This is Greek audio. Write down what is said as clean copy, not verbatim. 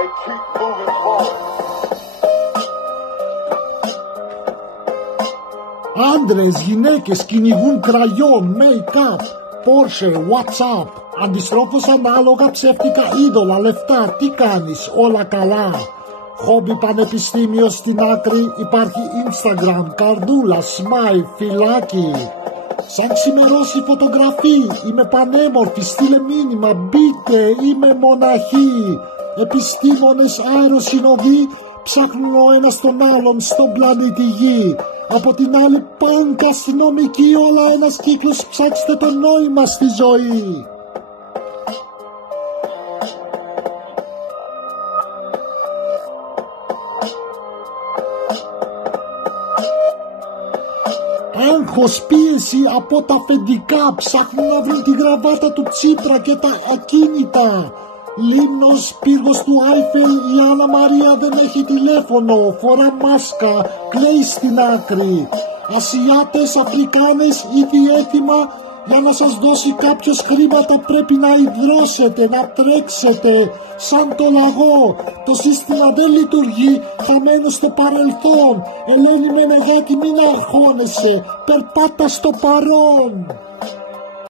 and keep moving forward. Άντρες, γυναίκες κυνηγούν κραγιόν, make-up, Porsche, WhatsApp. Αντιστρόφως ανάλογα, ψεύτικα είδωλα, λεφτά. Τι κάνεις, όλα καλά? Χόμπι πανεπιστήμιο στην άκρη, υπάρχει Instagram, καρδούλα, smile, φυλάκι. Σαν ξημερώσει φωτογραφή, είμαι πανέμορφη, στείλε μήνυμα, μπείτε, είμαι μοναχή. Επιστήμονες αεροσυνοδοί ψάχνουν ο ένας τον άλλον στον πλανήτη Γη. Από την άλλη πανκ αστυνομική, όλα ένας κύκλος, ψάξτε το νόημα στη ζωή. Άγχος, πίεση από τα αφεντικά, ψάχνουν να βρουν τη γραβάτα του Τσίπρα και τα ακίνητα. Λίμνος, πύργος του Άιφελ, η Άννα Μαρία δεν έχει τηλέφωνο, φορά μάσκα, κλαίει στην άκρη. Ασιάτες, Αφρικάνες, ήδη έτοιμα για να σας δώσει κάποιος χρήματα, πρέπει να ιδρώσετε, να τρέξετε σαν το λαγό. Το σύστημα δεν λειτουργεί, χαμένο στο παρελθόν. Ελένη Μενεγάκη, μην αγχώνεσαι, περπάτα στο παρόν.